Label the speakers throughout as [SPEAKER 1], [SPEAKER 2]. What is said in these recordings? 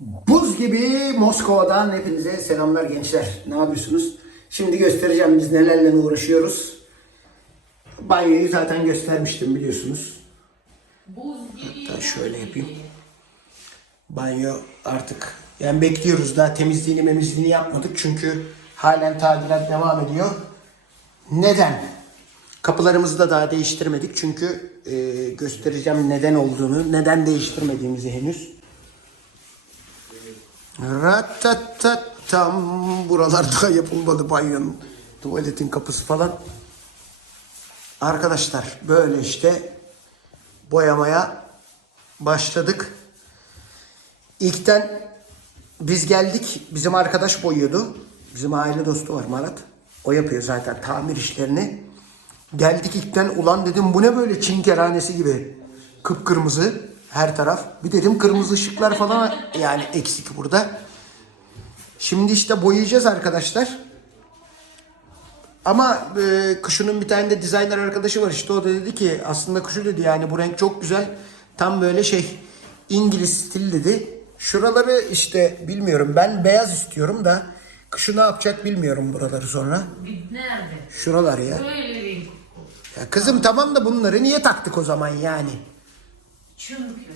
[SPEAKER 1] Buz gibi Moskova'dan hepinize selamlar gençler. Ne yapıyorsunuz? Şimdi göstereceğim biz nelerle uğraşıyoruz. Banyoyu zaten göstermiştim biliyorsunuz.
[SPEAKER 2] Buz gibi.
[SPEAKER 1] Hatta şöyle yapayım. Banyo artık yani bekliyoruz daha temizliğini memizliğini yapmadık çünkü halen tadilat devam ediyor. Neden? Kapılarımızı da daha değiştirmedik çünkü e, göstereceğim neden olduğunu, neden değiştirmediğimizi henüz. Ratatatam buralarda yapılmadı banyonun, tuvaletin kapısı falan. Arkadaşlar böyle işte boyamaya başladık. İlkten biz geldik. Bizim arkadaş boyuyordu. Bizim aile dostu var Marat. O yapıyor zaten tamir işlerini. Geldik ilkten ulan dedim bu ne böyle Çin kerhanesi gibi. Kıpkırmızı her taraf. Bir dedim kırmızı ışıklar falan yani eksik burada. Şimdi işte boyayacağız arkadaşlar. Ama e, Kuşu'nun bir tane de designer arkadaşı var işte o da dedi ki aslında Kuşu dedi yani bu renk çok güzel. Tam böyle şey İngiliz stil dedi. Şuraları işte bilmiyorum ben beyaz istiyorum da Kuşu ne yapacak bilmiyorum buraları sonra.
[SPEAKER 2] Nerede?
[SPEAKER 1] Şuralar ya.
[SPEAKER 2] Böyle renk.
[SPEAKER 1] ya. Kızım tamam da bunları niye taktık o zaman yani?
[SPEAKER 2] Çünkü.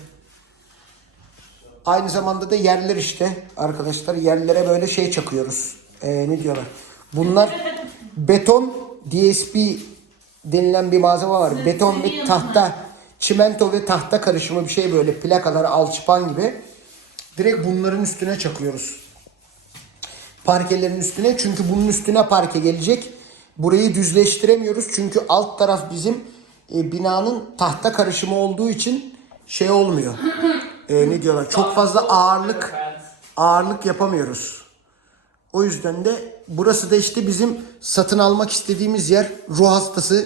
[SPEAKER 1] Aynı zamanda da yerler işte arkadaşlar yerlere böyle şey çakıyoruz. Ee, ne diyorlar? Bunlar beton DSP denilen bir malzeme var. Beton ve tahta, çimento ve tahta karışımı bir şey böyle plakalar alçıpan gibi. Direkt bunların üstüne çakıyoruz. Parkelerin üstüne çünkü bunun üstüne parke gelecek. Burayı düzleştiremiyoruz çünkü alt taraf bizim e, binanın tahta karışımı olduğu için şey olmuyor. E, ne diyorlar? Çok fazla ağırlık ağırlık yapamıyoruz. O yüzden de burası da işte bizim satın almak istediğimiz yer. Ruh hastası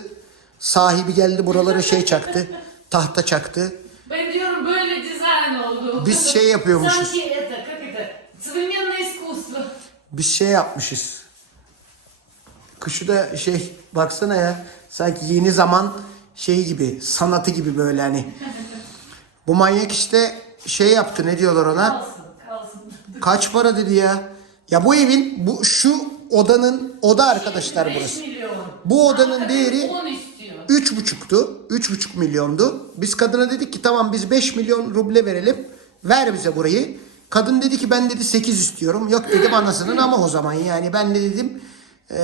[SPEAKER 1] sahibi geldi buralara şey çaktı. Tahta çaktı.
[SPEAKER 2] Ben diyorum böyle dizayn oldu.
[SPEAKER 1] Biz şey yapıyormuşuz.
[SPEAKER 2] Sanki это, как это, современное искусство.
[SPEAKER 1] Biz şey yapmışız. Kışı da şey baksana ya sanki yeni zaman şey gibi sanatı gibi böyle hani. Bu manyak işte şey yaptı ne diyorlar ona?
[SPEAKER 2] Kalsın, kalsın.
[SPEAKER 1] Kaç para dedi ya? Ya bu evin bu şu odanın oda arkadaşlar
[SPEAKER 2] 5
[SPEAKER 1] burası.
[SPEAKER 2] milyon.
[SPEAKER 1] Bu odanın değeri
[SPEAKER 2] 10 istiyor.
[SPEAKER 1] Üç buçuktu. Üç buçuk milyondu. Biz kadına dedik ki tamam biz 5 milyon ruble verelim. Ver bize burayı. Kadın dedi ki ben dedi 8 istiyorum. Yok dedim anasının ama o zaman yani ben de dedim e,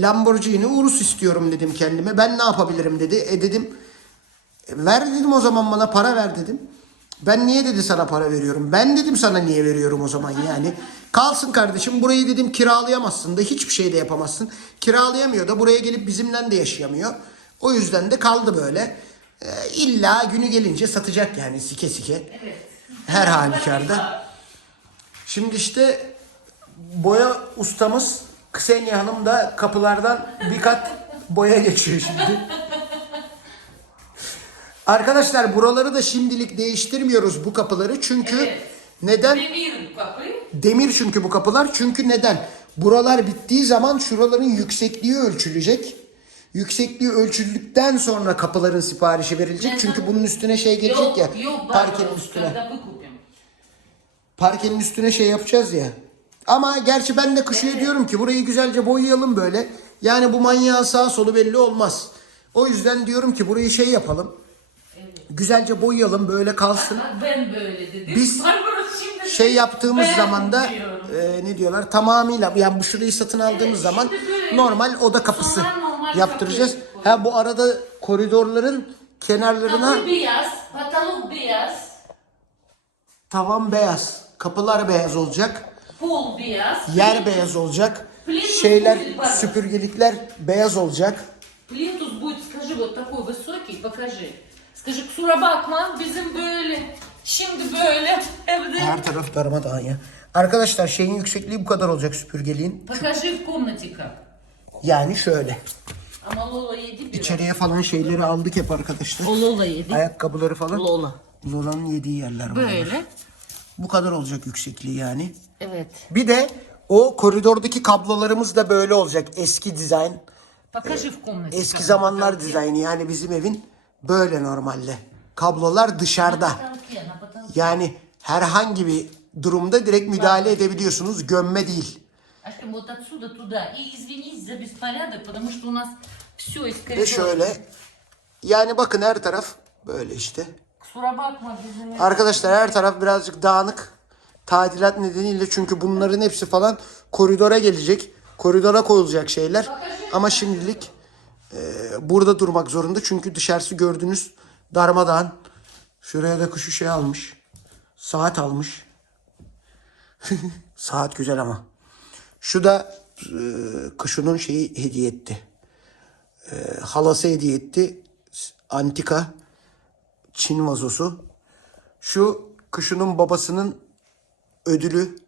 [SPEAKER 1] Lamborghini Urus istiyorum dedim kendime. Ben ne yapabilirim dedi. E dedim "E, ver dedim o zaman bana para ver dedim. Ben niye dedi sana para veriyorum? Ben dedim sana niye veriyorum o zaman yani. Kalsın kardeşim burayı dedim kiralayamazsın da hiçbir şey de yapamazsın. Kiralayamıyor da buraya gelip bizimle de yaşayamıyor. O yüzden de kaldı böyle. Ee, illa günü gelince satacak yani sike sike. Her halükarda. Şimdi işte boya ustamız Ksenia Hanım da kapılardan bir kat boya geçiyor şimdi. Arkadaşlar buraları da şimdilik değiştirmiyoruz bu kapıları. Çünkü
[SPEAKER 2] evet.
[SPEAKER 1] neden?
[SPEAKER 2] Demir bu kapı.
[SPEAKER 1] Demir çünkü bu kapılar. Çünkü neden? Buralar bittiği zaman şuraların yüksekliği ölçülecek. Yüksekliği ölçüldükten sonra kapıların siparişi verilecek.
[SPEAKER 2] Ben
[SPEAKER 1] Çünkü bunun üstüne şey gelecek
[SPEAKER 2] yok,
[SPEAKER 1] ya.
[SPEAKER 2] Yok,
[SPEAKER 1] parkenin üstüne. Parkenin üstüne şey yapacağız ya. Ama gerçi ben de kışıya evet. diyorum ki burayı güzelce boyayalım böyle. Yani bu manyağın sağ solu belli olmaz. O yüzden diyorum ki burayı şey yapalım Güzelce boyayalım böyle kalsın.
[SPEAKER 2] Bak ben böyle dedim.
[SPEAKER 1] Biz
[SPEAKER 2] Barbaros şimdi
[SPEAKER 1] şey yaptığımız
[SPEAKER 2] ben
[SPEAKER 1] zaman da
[SPEAKER 2] diyorum.
[SPEAKER 1] e, ne diyorlar tamamıyla yani bu şurayı satın aldığımız zaman
[SPEAKER 2] şimdi böyle
[SPEAKER 1] normal oda kapısı
[SPEAKER 2] sonra normal
[SPEAKER 1] yaptıracağız.
[SPEAKER 2] kapı
[SPEAKER 1] Ha bu arada koridorların kenarlarına
[SPEAKER 2] Kapı beyaz, patolog beyaz,
[SPEAKER 1] tavan beyaz, kapılar beyaz olacak,
[SPEAKER 2] pol beyaz.
[SPEAKER 1] yer beyaz olacak,
[SPEAKER 2] Плинтус
[SPEAKER 1] şeyler
[SPEAKER 2] будет, Барбарос.
[SPEAKER 1] süpürgelikler beyaz olacak.
[SPEAKER 2] Плинтус будет, скажи, вот такой высокий, покажи. Скажи, kusura bakma bizim böyle, şimdi böyle evde.
[SPEAKER 1] Her taraf darmadağın ya. Arkadaşlar şeyin yüksekliği bu kadar olacak süpürgeliğin.
[SPEAKER 2] Покажи в комнате как.
[SPEAKER 1] Yani şöyle.
[SPEAKER 2] Ama Lola yedi biraz.
[SPEAKER 1] İçeriye falan şeyleri aldık hep arkadaşlar.
[SPEAKER 2] O Lola yedi.
[SPEAKER 1] Ayakkabıları falan.
[SPEAKER 2] Lola.
[SPEAKER 1] Lola'nın yediği yerler bunlar.
[SPEAKER 2] Böyle.
[SPEAKER 1] Bu kadar olacak yüksekliği yani.
[SPEAKER 2] Evet.
[SPEAKER 1] Bir de o koridordaki kablolarımız da böyle olacak. Eski dizayn.
[SPEAKER 2] Покажи в комнате.
[SPEAKER 1] Eski
[SPEAKER 2] как.
[SPEAKER 1] zamanlar dizaynı. Yani bizim evin böyle normalde. Kablolar dışarıda.
[SPEAKER 2] На потолке, на потолке.
[SPEAKER 1] Yani herhangi bir durumda direkt müdahale edebiliyorsunuz. Gömme değil.
[SPEAKER 2] Aşkım вот отсюда туда. И извинись за беспорядок, потому что у нас все из
[SPEAKER 1] Ve
[SPEAKER 2] коридора.
[SPEAKER 1] şöyle. Yani bakın her taraf böyle işte.
[SPEAKER 2] Kusura bakma bizim.
[SPEAKER 1] Arkadaşlar her taraf birazcık dağınık. Tadilat nedeniyle çünkü bunların hepsi falan koridora gelecek. Koridora koyulacak şeyler. Ama şimdilik e, burada durmak zorunda. Çünkü dışarısı gördüğünüz darmadağın. Şuraya da kuşu şey almış. Saat almış. Saat güzel ama. Şu da e, kuşunun şeyi hediye etti. E, halası hediye etti. Antika Çin vazosu. Şu kuşunun babasının ödülü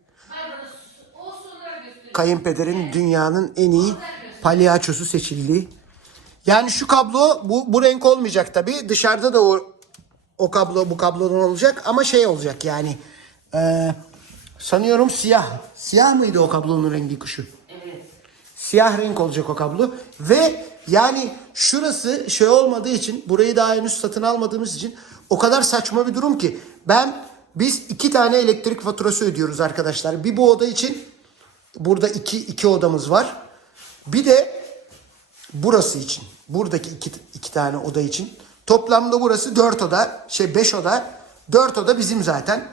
[SPEAKER 1] kayınpederin dünyanın en iyi palyaçosu seçildiği. Yani şu kablo bu, bu renk olmayacak tabi. Dışarıda da o o kablo bu kablodan olacak ama şey olacak yani. Ee, sanıyorum siyah. Siyah mıydı o kablonun rengi kuşu?
[SPEAKER 2] Evet.
[SPEAKER 1] Siyah renk olacak o kablo. Ve yani şurası şey olmadığı için burayı daha henüz satın almadığımız için o kadar saçma bir durum ki ben biz iki tane elektrik faturası ödüyoruz arkadaşlar. Bir bu oda için burada iki, iki odamız var. Bir de burası için. Buradaki iki, iki tane oda için. Toplamda burası dört oda. Şey beş oda. Dört oda bizim zaten.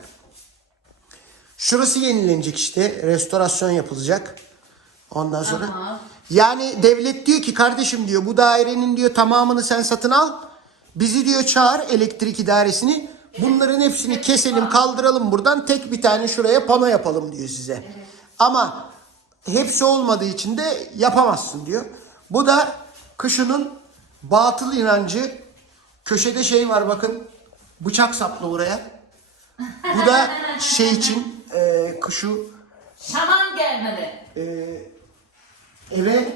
[SPEAKER 1] Şurası yenilenecek işte. Restorasyon yapılacak. Ondan sonra.
[SPEAKER 2] Tamam.
[SPEAKER 1] Yani devlet diyor ki kardeşim diyor bu dairenin diyor tamamını sen satın al. Bizi diyor çağır elektrik idaresini. Bunların hepsini keselim kaldıralım buradan. Tek bir tane şuraya pano yapalım diyor size. Ama hepsi olmadığı için de yapamazsın diyor. Bu da kışının batıl inancı. Köşede şey var bakın. Bıçak saplı oraya. Bu da şey için e, kuşu
[SPEAKER 2] Şaman gelmedi.
[SPEAKER 1] eve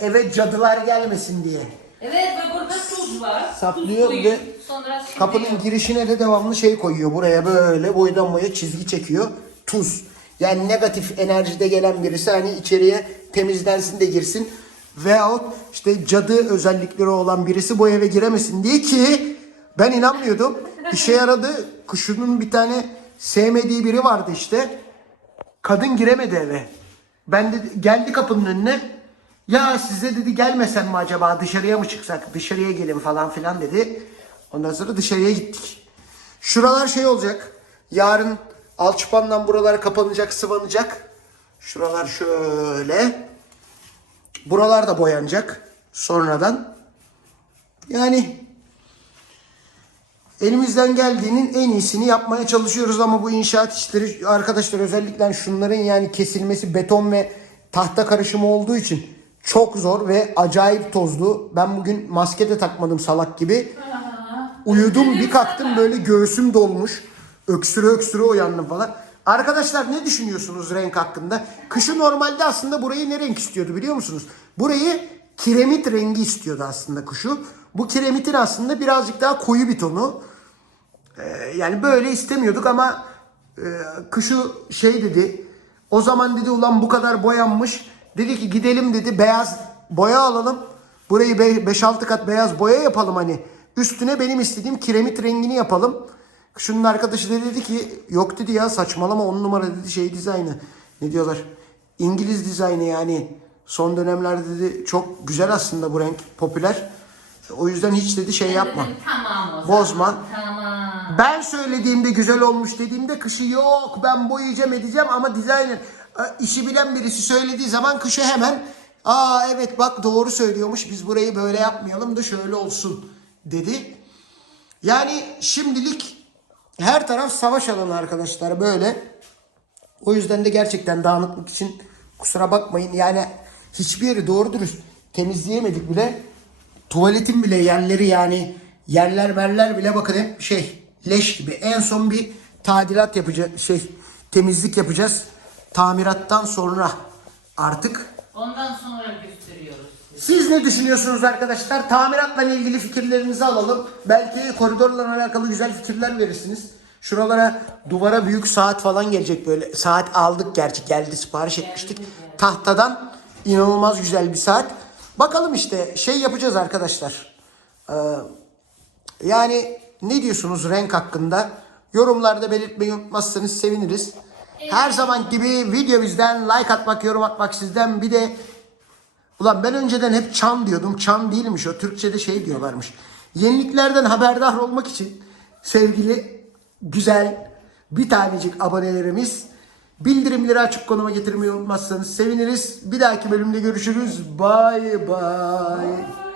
[SPEAKER 1] eve cadılar gelmesin diye.
[SPEAKER 2] Evet ve burada tuz var.
[SPEAKER 1] Saplıyor
[SPEAKER 2] Tuz
[SPEAKER 1] ve
[SPEAKER 2] Sonra
[SPEAKER 1] Kapının girişine de devamlı şey koyuyor. Buraya böyle boydan boya çizgi çekiyor. Tuz. Yani negatif enerjide gelen birisi hani içeriye temizlensin de girsin. Veyahut işte cadı özellikleri olan birisi bu eve giremesin diye ki ben inanmıyordum. İşe yaradı. Kuşunun bir tane sevmediği biri vardı işte. Kadın giremedi eve. Ben de geldi kapının önüne. Ya size dedi gelmesem mi acaba dışarıya mı çıksak dışarıya gelin falan filan dedi. Ondan sonra dışarıya gittik. Şuralar şey olacak. Yarın alçıpandan buralar kapanacak sıvanacak. Şuralar şöyle. Buralar da boyanacak sonradan. Yani elimizden geldiğinin en iyisini yapmaya çalışıyoruz ama bu inşaat işleri arkadaşlar özellikle şunların yani kesilmesi beton ve tahta karışımı olduğu için çok zor ve acayip tozlu. Ben bugün maske de takmadım salak gibi. Uyudum bir kalktım böyle göğsüm dolmuş. Öksüre öksüre uyandım falan. Arkadaşlar ne düşünüyorsunuz renk hakkında? Kışı normalde aslında burayı ne renk istiyordu biliyor musunuz? Burayı kiremit rengi istiyordu aslında kuşu. Bu kiremitin aslında birazcık daha koyu bir tonu. Ee, yani böyle istemiyorduk ama e, kışı şey dedi. O zaman dedi ulan bu kadar boyanmış. Dedi ki gidelim dedi beyaz boya alalım. Burayı 5-6 kat beyaz boya yapalım hani. Üstüne benim istediğim kiremit rengini yapalım. Kışının arkadaşı da dedi ki yok dedi ya saçmalama on numara dedi şey dizaynı. Ne diyorlar? İngiliz dizaynı yani. Son dönemlerde dedi çok güzel aslında bu renk popüler. O yüzden hiç dedi şey yapma.
[SPEAKER 2] Tamam o zaman.
[SPEAKER 1] Bozma.
[SPEAKER 2] Tamam.
[SPEAKER 1] Ben söylediğimde güzel olmuş dediğimde kışı yok ben boyayacağım edeceğim ama designer işi bilen birisi söylediği zaman kışı hemen aa evet bak doğru söylüyormuş biz burayı böyle yapmayalım da şöyle olsun dedi. Yani şimdilik her taraf savaş alanı arkadaşlar böyle. O yüzden de gerçekten dağınıklık için kusura bakmayın. Yani hiçbir yeri doğru dürüst temizleyemedik bile. Tuvaletin bile yerleri yani yerler merler bile bakın hep şey leş gibi. En son bir tadilat yapacağız şey temizlik yapacağız. Tamirattan sonra artık.
[SPEAKER 2] Ondan sonra.
[SPEAKER 1] Siz ne düşünüyorsunuz arkadaşlar? Tamiratla ilgili fikirlerinizi alalım. Belki koridorla alakalı güzel fikirler verirsiniz. Şuralara duvara büyük saat falan gelecek böyle. Saat aldık gerçi geldi sipariş etmiştik. Tahtadan inanılmaz güzel bir saat. Bakalım işte şey yapacağız arkadaşlar. Ee, yani ne diyorsunuz renk hakkında? Yorumlarda belirtmeyi unutmazsanız seviniriz. Her zaman gibi video bizden like atmak, yorum atmak sizden. Bir de ulan ben önceden hep çan diyordum. Çan değilmiş o. Türkçe'de şey diyorlarmış. Yeniliklerden haberdar olmak için sevgili güzel bir tanecik abonelerimiz bildirimleri açık konuma getirmeyi unutmazsanız seviniriz. Bir dahaki bölümde görüşürüz. Bye bye.